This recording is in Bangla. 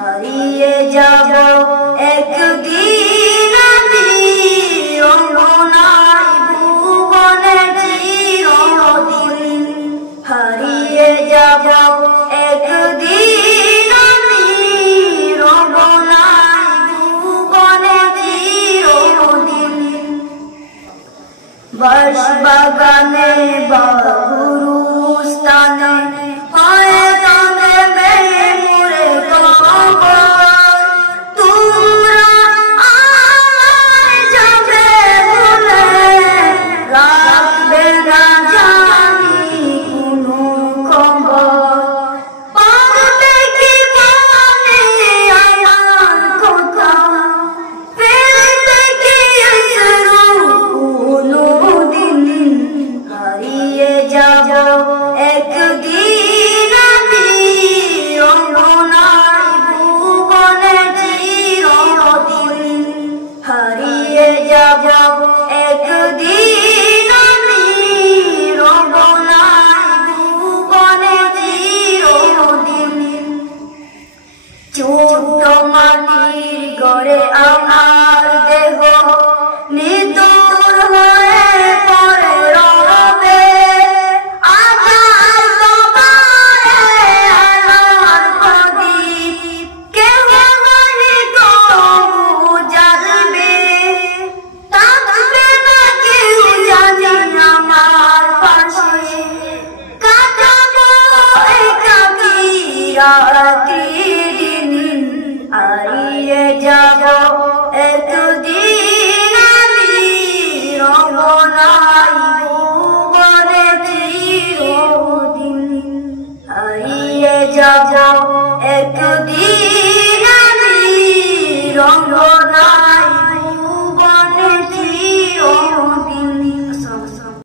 হারিয়ে যাব একদিন আমি অঙ্গনায় ভুবনে চিরদিন। হারিয়ে যাব একদিন আমি অঙ্গনায় ভুবনে চিরদিন। বাঁশবাগানে বা গুরুস্থানে ময়দানে মেমুরে কবর, তোমরা আমায় যাবে বলে রাখবে না জানি কোনো খবর। পড়বে কি মনে আমার কথা, ফেলবে কি অশ্রু কোনো দিন। হারিয়ে যাব একদিন আমি অঙ্গনায় ভুবনে চিরদিন। হারিয়ে যাব একদিন আমি অঙ্গনায় ভুবনে চিরদিন। ছোট্ট মাটির ঘরে